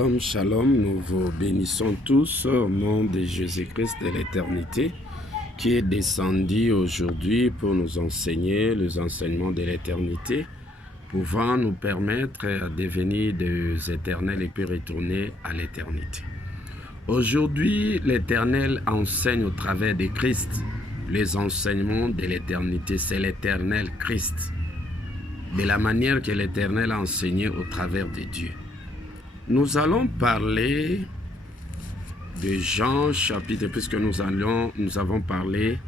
Shalom, shalom, nous vous bénissons tous au nom de Jésus-Christ de l'éternité qui est descendu aujourd'hui pour nous enseigner les enseignements de l'éternité, pouvant nous permettre de devenir des éternels et puis retourner à l'éternité. Aujourd'hui, l'Éternel enseigne au travers de Christ les enseignements de l'éternité. C'est l'Éternel Christ, de la manière que l'Éternel a enseigné au travers de Dieu. Nous allons parler de Jean chapitre, puisque nous avons parlé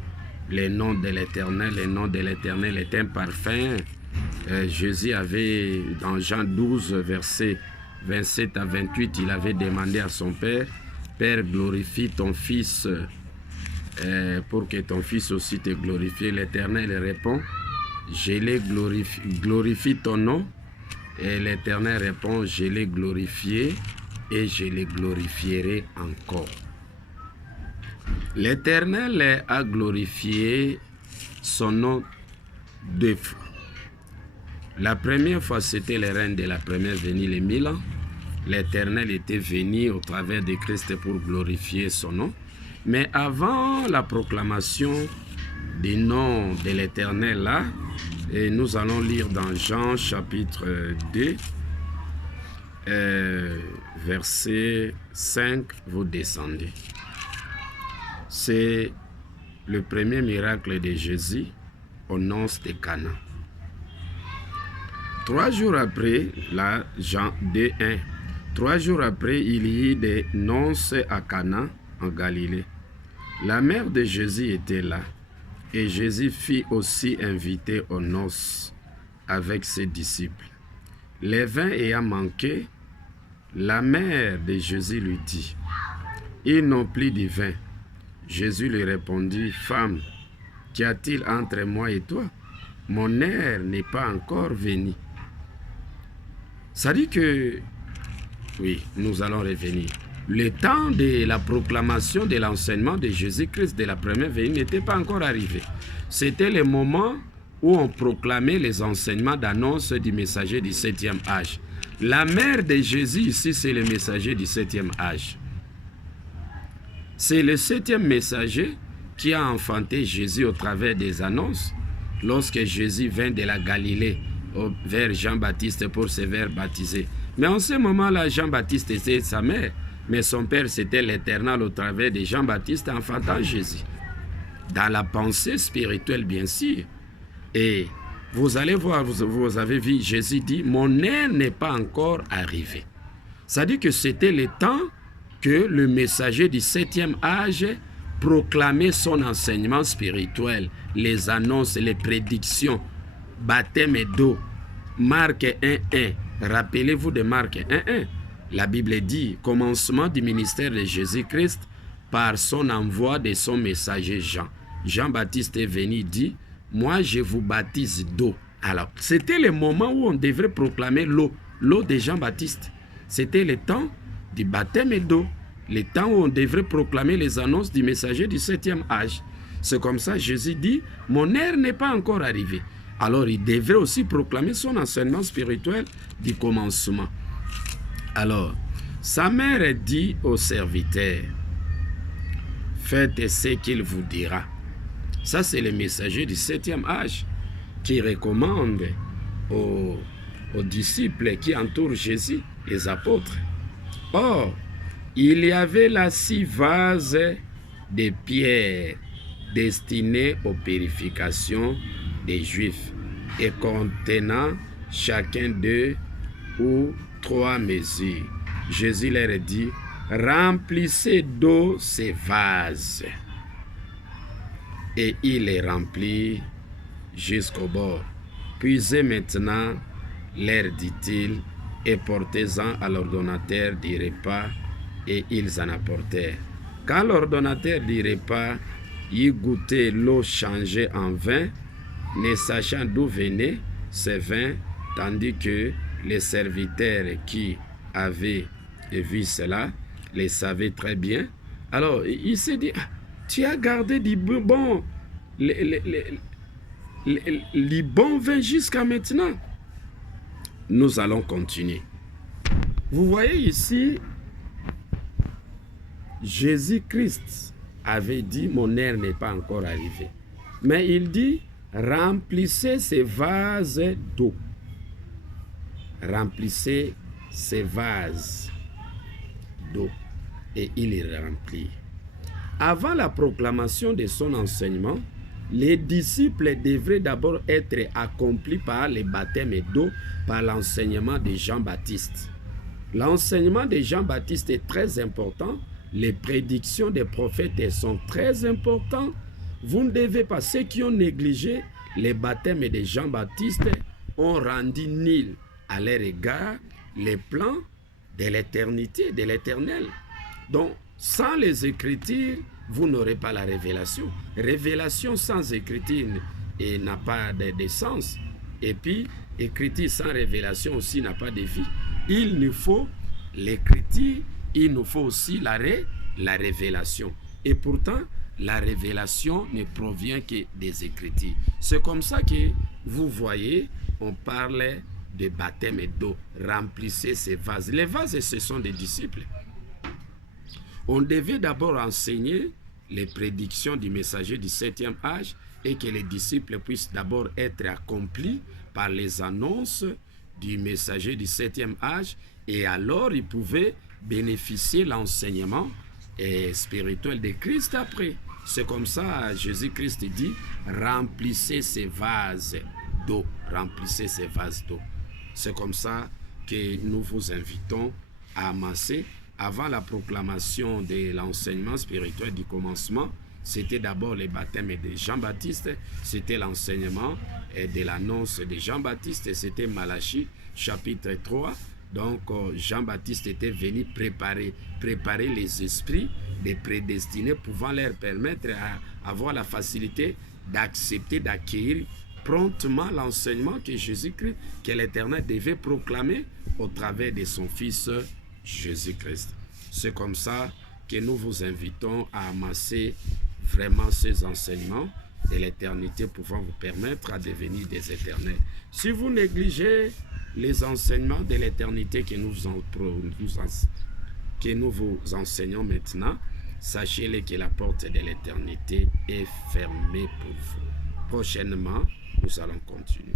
les noms de l'Éternel. Les noms de l'Éternel est un parfum. Jésus avait, dans Jean 12, versets 27 à 28, il avait demandé à son Père, « Père, glorifie ton Fils, pour que ton Fils aussi te glorifie. » L'Éternel répond, « Je l'ai glorifié, glorifie ton nom. » Et l'Éternel répond, « Je l'ai glorifié et je le glorifierai encore. » L'Éternel a glorifié son nom deux fois. La première fois, c'était le règne de la première venue, les 1000 ans. L'Éternel était venu au travers de Christ pour glorifier son nom. Mais avant la proclamation du nom de l'Éternel là, et nous allons lire dans Jean chapitre 2, verset 5, vous descendez. C'est le premier miracle de Jésus aux noces de Cana. 3 jours après, là, Jean 2, 1, 3 jours après, il y eut des noces à Cana en Galilée. La mère de Jésus était là. Et Jésus fut aussi invité aux noces avec ses disciples. Les vins ayant manqué, la mère de Jésus lui dit, « Ils n'ont plus de vin. » Jésus lui répondit, « Femme, qu'y a-t-il entre moi et toi? Mon heure n'est pas encore venue. » Ça dit que, oui, nous allons revenir. Le temps de la proclamation de l'enseignement de Jésus-Christ de la première venue n'était pas encore arrivé. C'était le moment où on proclamait les enseignements d'annonce du messager du 7e âge. La mère de Jésus ici, c'est le messager du 7e âge. C'est le 7e messager qui a enfanté Jésus au travers des annonces. Lorsque Jésus vint de la Galilée vers Jean-Baptiste pour se faire baptiser. Mais en ce moment-là, Jean-Baptiste était sa mère. Mais son père, c'était l'Éternel au travers de Jean-Baptiste enfantant Jésus. Dans la pensée spirituelle, bien sûr. Et vous allez voir, vous avez vu, Jésus dit, « Mon heure n'est pas encore arrivé. » Ça dit que c'était le temps que le messager du 7e âge proclamait son enseignement spirituel, les annonces, les prédictions, baptême d'eau. Marc 1.1. Rappelez-vous de Marc 1.1. La Bible dit, commencement du ministère de Jésus-Christ par son envoi de son messager Jean. Jean-Baptiste est venu dit, moi je vous baptise d'eau. Alors, c'était le moment où on devrait proclamer l'eau de Jean-Baptiste. C'était le temps du baptême d'eau, le temps où on devrait proclamer les annonces du messager du 7e âge. C'est comme ça Jésus dit, mon heure n'est pas encore arrivée. Alors, il devrait aussi proclamer son enseignement spirituel du commencement. Alors, sa mère dit au serviteur, faites ce qu'il vous dira. Ça, c'est le messager du 7e âge qui recommande aux disciples qui entourent Jésus, les apôtres. Or, il y avait là 6 vases de pierre destinés aux purifications des Juifs et contenant chacun d'eux ou 3 mesures. Jésus leur dit, remplissez d'eau ces vases. Et il les remplit jusqu'au bord. Puisez maintenant, leur dit-il, et portez-en à l'ordonnateur du repas. Et ils en apportèrent. Quand l'ordonnateur du repas y goûtait l'eau changée en vin, ne sachant d'où venait ce vin, tandis que les serviteurs qui avaient vu cela les savaient très bien. Alors, il s'est dit, tu as gardé du bon, du bon vin jusqu'à maintenant. Nous allons continuer. Vous voyez ici, Jésus-Christ avait dit, mon heure n'est pas encore arrivée. Mais il dit, remplissez ces vases d'eau. Remplissez ces vases d'eau. Et il les remplit. Avant la proclamation de son enseignement, les disciples devraient d'abord être accomplis par les baptêmes d'eau, par l'enseignement de Jean-Baptiste. L'enseignement de Jean-Baptiste est très important. Les prédictions des prophètes sont très importantes. Vous ne devez pas, ceux qui ont négligé les baptêmes de Jean-Baptiste ont rendu nul à leur égard les plans de l'éternité, de l'éternel. Donc, sans les Écritures, vous n'aurez pas la révélation. Révélation sans Écriture n'a pas de sens. Et puis, Écriture sans révélation aussi n'a pas de vie. Il nous faut l'Écriture, il nous faut aussi la révélation. Et pourtant, la révélation ne provient que des Écritures. C'est comme ça que vous voyez, on parle de baptême d'eau. Remplissez ces vases. Les vases, ce sont des disciples. On devait d'abord enseigner les prédictions du messager du 7e âge et que les disciples puissent d'abord être accomplis par les annonces du messager du 7e âge, et alors ils pouvaient bénéficier de l'enseignement spirituel de Christ après. C'est comme ça, Jésus-Christ dit, remplissez ces vases d'eau, remplissez ces vases d'eau. C'est comme ça que nous vous invitons à amasser. Avant la proclamation de l'enseignement spirituel du commencement, c'était d'abord le baptême de Jean-Baptiste, c'était l'enseignement de l'annonce de Jean-Baptiste, c'était Malachie chapitre 3. Donc Jean-Baptiste était venu préparer les esprits des prédestinés, pouvant leur permettre à avoir la facilité d'accepter, d'accueillir promptement l'enseignement que Jésus-Christ, que l'Éternel devait proclamer au travers de son Fils Jésus-Christ. C'est comme ça que nous vous invitons à amasser vraiment ces enseignements de l'éternité pouvant vous permettre à devenir des éternels. Si vous négligez les enseignements de l'éternité que nous vous enseignons maintenant, sachez-le que la porte de l'éternité est fermée pour vous. Prochainement, nous allons continuer.